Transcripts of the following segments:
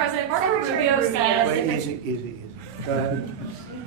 President, Marco Secretary Rubio says... Rubio- Easy. Go ahead.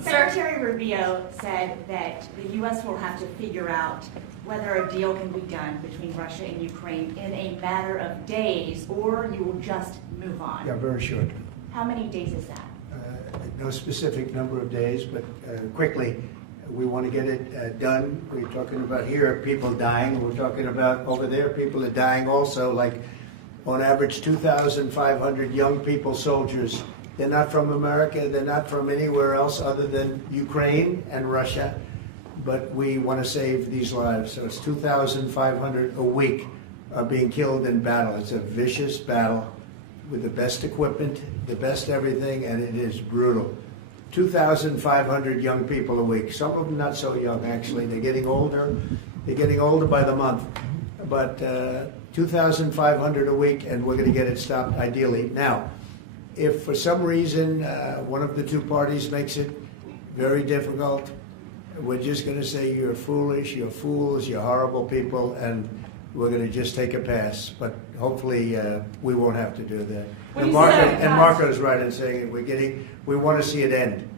Secretary Rubio said that the U.S. will have to figure out whether a deal can be done between Russia and Ukraine in a matter of days, or you will just move on. Yeah, very short. How many days is that? No specific number of days, but quickly. We want to get it done. We're talking about here people dying. We're talking about over there people are dying also, like on average 2,500 young people, soldiers. They're not from America. They're not from anywhere else other than Ukraine and Russia. But we want to save these lives. So it's 2,500 a week are being killed in battle. It's a vicious battle with the best equipment, the best everything, and it is brutal. 2,500 young people a week. Some of them not so young, actually. They're getting older. They're getting older by the month. But 2,500 a week, and we're going to get it stopped ideally. Now, if for some reason one of the two parties makes it very difficult, we're just going to say you're foolish, you're fools, you're horrible people, and we're going to just take a pass. But hopefully we won't have to do that. And Marco's right in saying it. We want to see it end.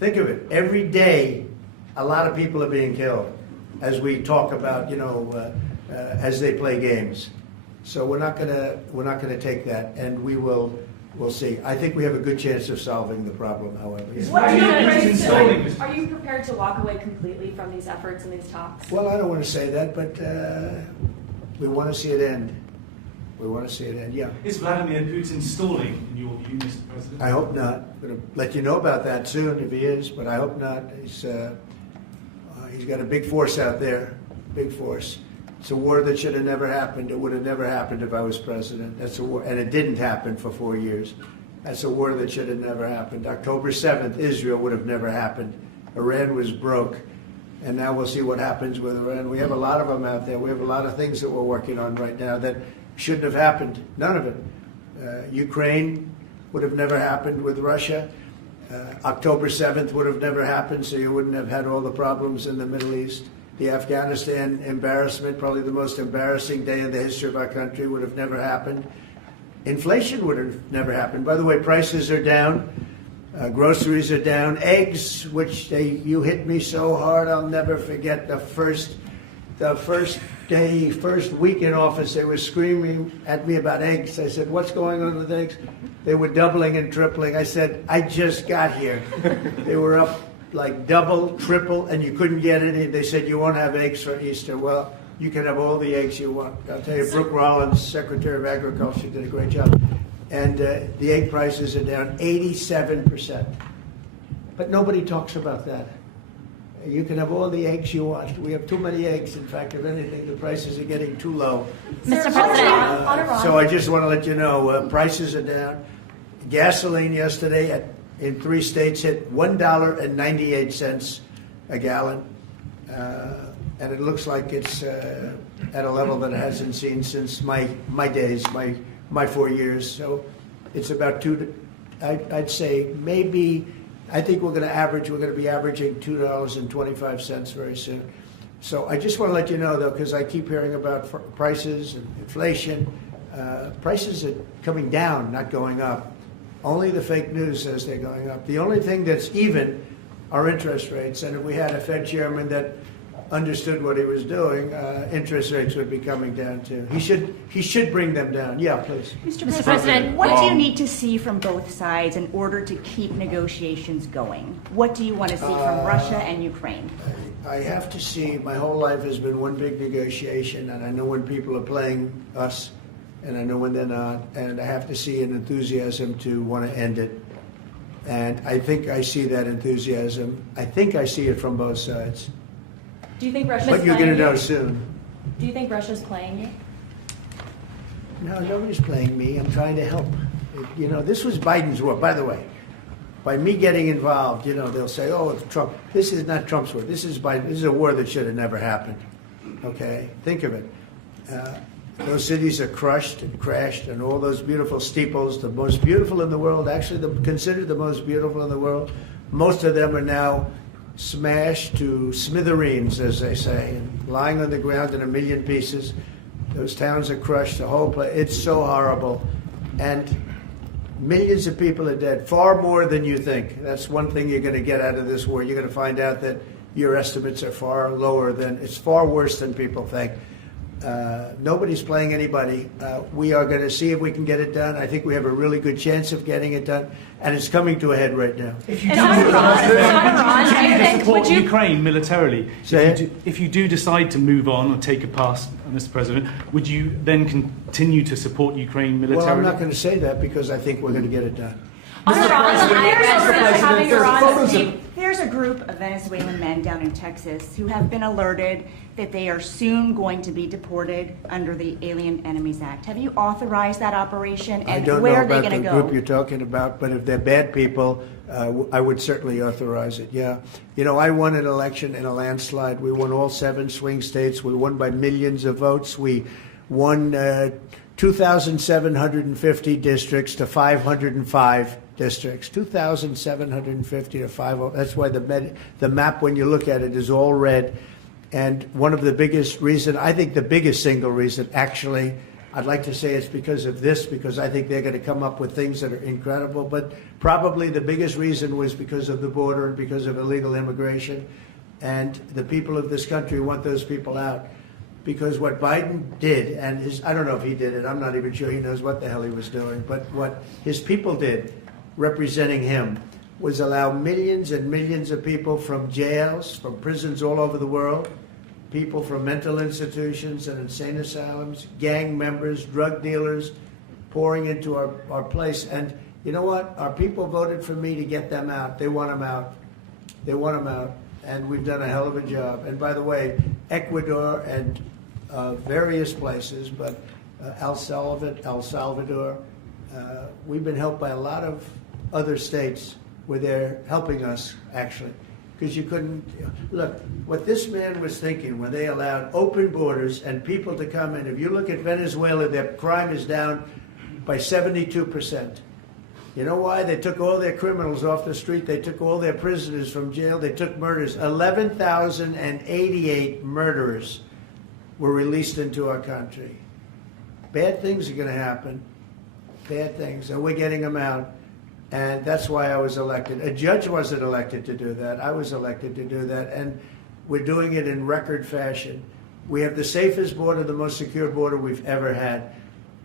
Think of it. Every day, a lot of people are being killed as we talk about, as they play games. So we're not gonna take that, and we'll see. I think we have a good chance of solving the problem, however. Yeah. Are you prepared to walk away completely from these efforts and these talks? Well, I don't want to say that, but we want to see it end. We want to see it end, yeah. Is Vladimir Putin stalling, in your view, Mr. President? I hope not. I'm going to let you know about that soon if he is, but I hope not. He's got a big force out there, big force. It's a war that should have never happened. It would have never happened if I was president. That's a war, and it didn't happen for 4 years. That's a war that should have never happened. October 7th, Israel would have never happened. Iran was broke, and now we'll see what happens with Iran. We have a lot of them out there. We have a lot of things that we're working on right now that shouldn't have happened. None of it. Ukraine would have never happened with Russia. October 7th would have never happened, so you wouldn't have had all the problems in the Middle East. The Afghanistan embarrassment, probably the most embarrassing day in the history of our country, would have never happened. Inflation would have never happened. By the way, prices are down. Groceries are down. Eggs, which you hit me so hard, I'll never forget the first week in office, they were screaming at me about eggs. I said, what's going on with eggs? They were doubling and tripling. I said, I just got here. They were up like double, triple, and you couldn't get any. They said, you won't have eggs for Easter. Well, you can have all the eggs you want. I'll tell you, Brooke Rollins, Secretary of Agriculture, did a great job. And the egg prices are down 87%. But nobody talks about that. You can have all the eggs you want. We have too many eggs. In fact, if anything, the prices are getting too low. Mr. President, So I just want to let you know, prices are down. Gasoline yesterday in 3 states hit $1.98 a gallon. And it looks like it's at a level that it hasn't seen since my days, my 4 years. So it's about I'd say maybe, I think we're going to be averaging $2.25 very soon. So I just want to let you know, though, because I keep hearing about prices and inflation. Prices are coming down, not going up. Only the fake news says they're going up. The only thing that's even are interest rates. And if we had a Fed chairman that understood what he was doing, interest rates would be coming down too. He should bring them down. Yeah, please. Mr. President, what do you need to see from both sides in order to keep negotiations going? What do you want to see from Russia and Ukraine? I have to see, my whole life has been one big negotiation, and I know when people are playing us, and I know when they're not, and I have to see an enthusiasm to want to end it. And I think I see that enthusiasm. I think I see it from both sides. do you think Russia's But you're going to playing know you? soon. Do you think Russia's playing you? No, nobody's playing me. I'm trying to help. You know, this was Biden's war, by the way. By me getting involved, they'll say, oh, it's Trump. This is not Trump's war. This is Biden. This is a war that should have never happened. Okay? Think of it. Those cities are crushed and crashed, and all those beautiful steeples, the most beautiful in the world, actually considered the most beautiful in the world, most of them are now smashed to smithereens, as they say, and lying on the ground in a million pieces. Those towns are crushed, the whole place. It's so horrible. And Millions of people are dead, far more than you think. That's one thing you're going to get out of this war. You're going to find out that your estimates are far lower than, it's far worse than people think. Nobody's playing anybody. We are going to see if we can get it done. I think we have a really good chance of getting it done, and it's coming to a head right now. If you And do on Iran, I think, support would you, Ukraine militarily, Say if you do decide to move on or take a pass, Mr. President, would you then continue to support Ukraine militarily? Well, I'm not going to say that because I think we're going to get it done. on Iran, the IRS is having Iran. There's a group of Venezuelan men down in Texas who have been alerted that they are soon going to be deported under the Alien Enemies Act. Have you authorized that operation, I and don't where know are they about going the to go? group you're talking about, but if they're bad people, I would certainly authorize it, yeah. You know, I won an election in a landslide. We won all 7 swing states. We won by millions of votes. We won 2,750 districts to 505 districts. 2,750 to 505. That's why the map, when you look at it, is all red. And one of the biggest reason, I think the biggest single reason, actually, I'd like to say it's because of this, because I think they're going to come up with things that are incredible. But probably the biggest reason was because of the border and because of illegal immigration. And the people of this country want those people out. Because what Biden did, and I don't know if he did it, I'm not even sure he knows what the hell he was doing, but what his people did, representing him, was allow millions and millions of people from jails, from prisons all over the world, people from mental institutions and insane asylums, gang members, drug dealers, pouring into our place. And you know what? Our people voted for me to get them out. They want them out. They want them out. And we've done a hell of a job. And by the way, Ecuador and various places, but El Salvador, we've been helped by a lot of other states where they're helping us, actually. Because you couldn't, look, what this man was thinking when they allowed open borders and people to come in, if you look at Venezuela, their crime is down by 72%. You know why? They took all their criminals off the street. They took all their prisoners from jail. They took murders. 11,088 murderers were released into our country. Bad things are going to happen. Bad things. And we're getting them out. And that's why I was elected. A judge wasn't elected to do that. I was elected to do that. And we're doing it in record fashion. We have the safest border, the most secure border we've ever had.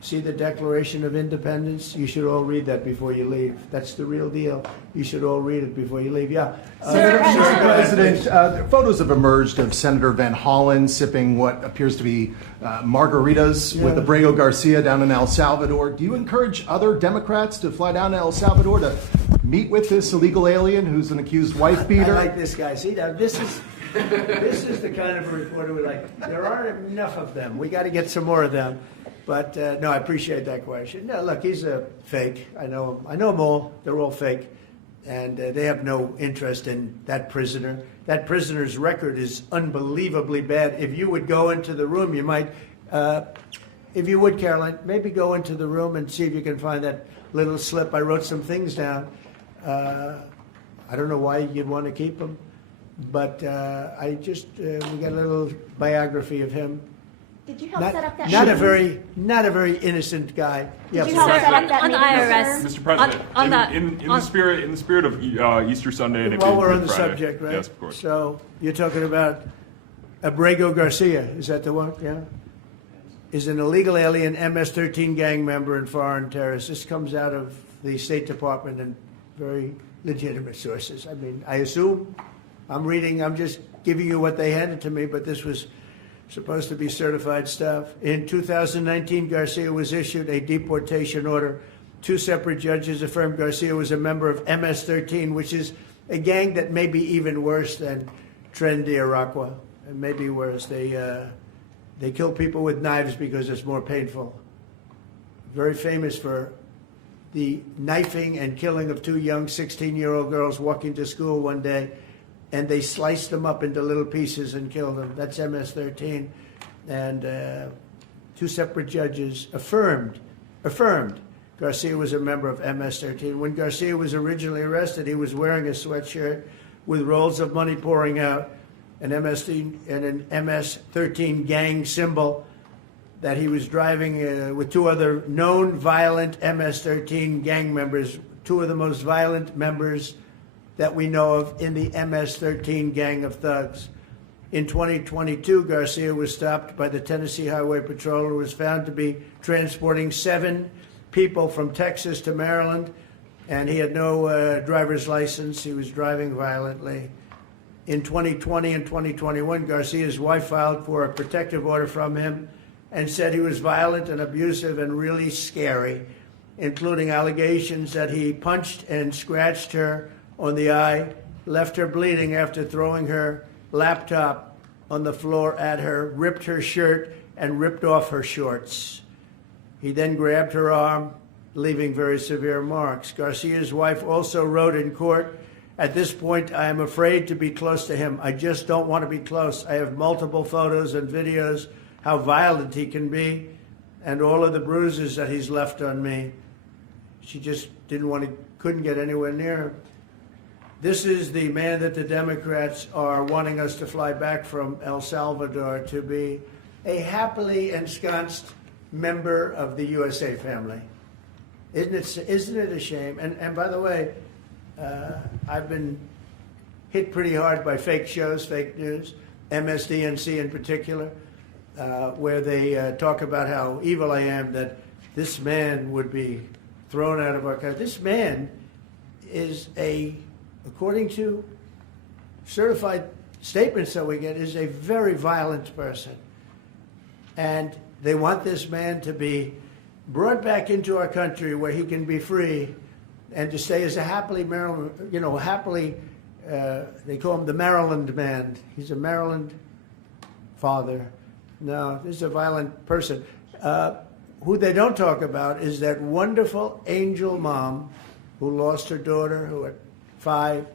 See the Declaration of Independence? You should all read that before you leave. That's the real deal. You should all read it before you leave. Yeah. Mr. President, photos have emerged of Senator Van Hollen sipping what appears to be margaritas with Abrego Garcia down in El Salvador. Do you encourage other Democrats to fly down to El Salvador to meet with this illegal alien who's an accused wife beater? I like this guy. See, now this is the kind of reporter we like. There aren't enough of them. We got to get some more of them. But no, I appreciate that question. No, look, he's a fake. I know him. I know them all. They're all fake, and they have no interest in that prisoner. That prisoner's record is unbelievably bad. If you would go into the room, you might, if you would, Caroline, maybe go into the room and see if you can find that little slip. I wrote some things down. I don't know why you'd want to keep him, but we got a little biography of him. Did you help set up that Not meeting? a very innocent guy. Did you help set up that on the meeting, IRS. sir? Mr. President, On that- in the spirit of Easter Sunday and it While being we're on Good the Friday. subject, right? Yes, of course. So you're talking about Abrego Garcia, is that the one? Yeah. Is an illegal alien, MS-13 gang member and foreign terrorist. This comes out of the State Department and very legitimate sources. I mean, I assume I'm just giving you what they handed to me, but this was supposed to be certified stuff. In 2019, Garcia was issued a deportation order. 2 separate judges affirmed Garcia was a member of MS-13, which is a gang that may be even worse than Tren de Aragua. It may be worse. They kill people with knives because it's more painful. Very famous for the knifing and killing of 2 young 16-year-old girls walking to school one day, and they sliced them up into little pieces and killed them. That's MS-13. And 2 separate judges affirmed Garcia was a member of MS-13. When Garcia was originally arrested, he was wearing a sweatshirt with rolls of money pouring out, an MS-13 gang symbol. that he was driving with two other known violent MS-13 gang members, two of the most violent members that we know of in the MS-13 gang of thugs. In 2022, Garcia was stopped by the Tennessee Highway Patrol, who was found to be transporting 7 people from Texas to Maryland, and he had no driver's license. He was driving violently. In 2020 and 2021, Garcia's wife filed for a protective order from him and said he was violent and abusive and really scary, including allegations that he punched and scratched her on the eye, left her bleeding after throwing her laptop on the floor at her, ripped her shirt, and ripped off her shorts. He then grabbed her arm, leaving very severe marks. Garcia's wife also wrote in court, "At this point, I am afraid to be close to him. I just don't want to be close. I have multiple photos and videos how violent he can be and all of the bruises that he's left on me." She just couldn't get anywhere near him. This is the man that the Democrats are wanting us to fly back from El Salvador to be a happily ensconced member of the USA family. Isn't it a shame? And by the way, I've been hit pretty hard by fake shows, fake news, MSDNC in particular, where they talk about how evil I am, that this man would be thrown out of our country. This man is according to certified statements that we get, is a very violent person. And they want this man to be brought back into our country where he can be free and to stay as a happily Maryland, they call him the Maryland man. He's a Maryland father. No, this is a violent person. Who they don't talk about is that wonderful angel mom who lost her daughter, who had 5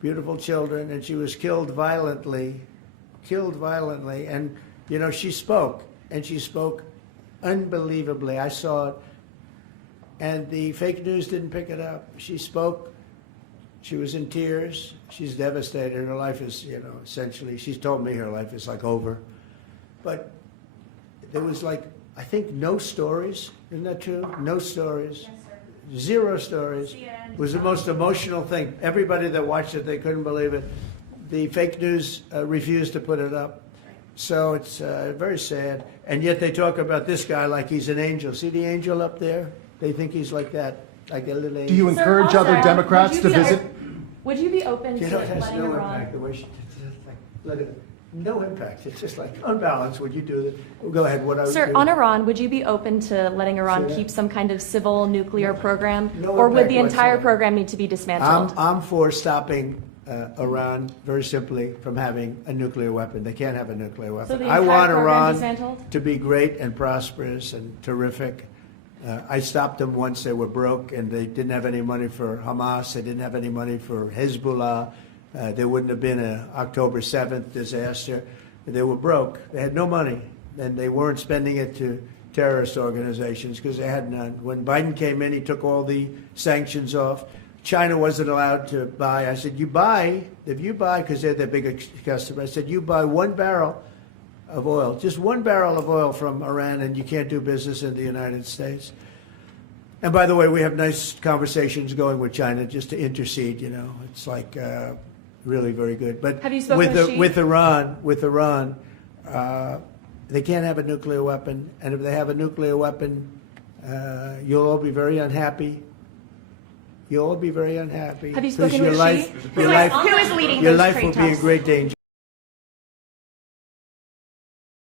beautiful children, and she was killed violently. And, she spoke, and she spoke unbelievably. I saw it. And the fake news didn't pick it up. She spoke. She was in tears. She's devastated. Her life is, essentially, she's told me her life is like over. But there was I think no stories. Isn't that true? No stories. Yes, sir. 0 stories. It was the most emotional thing. Everybody that watched it, they couldn't believe it. The fake news refused to put it up. So it's very sad. And yet they talk about this guy like he's an angel. See the angel up there? They think he's like that, like a little angel. Do you encourage other Democrats to visit? Would you be open to It has letting no Iran? impact. The way look at it. No impact. It's just unbalanced. Would you do that? Go ahead. What I would Sir, do. on Iran, would you be open to letting Iran Say that? keep some kind of civil nuclear program? No Or would impact the entire whatsoever. program need to be dismantled? I'm for stopping Iran very simply from having a nuclear weapon. They can't have a nuclear weapon. So the I entire want program Iran dismantled? to be great and prosperous and terrific. I stopped them once they were broke and they didn't have any money for Hamas. They didn't have any money for Hezbollah. There wouldn't have been an October 7th disaster. They were broke. They had no money, and they weren't spending it to terrorist organizations because they had none. When Biden came in, he took all the sanctions off. China wasn't allowed to buy. I said, if you buy, because they're their biggest customer, I said, you buy 1 barrel of oil, just 1 barrel of oil from Iran, and you can't do business in the United States. And by the way, we have nice conversations going with China just to intercede, It's really very good. But Have you spoken with Xi? with Iran, they can't have a nuclear weapon, and if they have a nuclear weapon, you'll all be very unhappy. You'll all be very unhappy. Have you because spoken with Xi? your life Who is leading your those life trade will be in talks? great danger.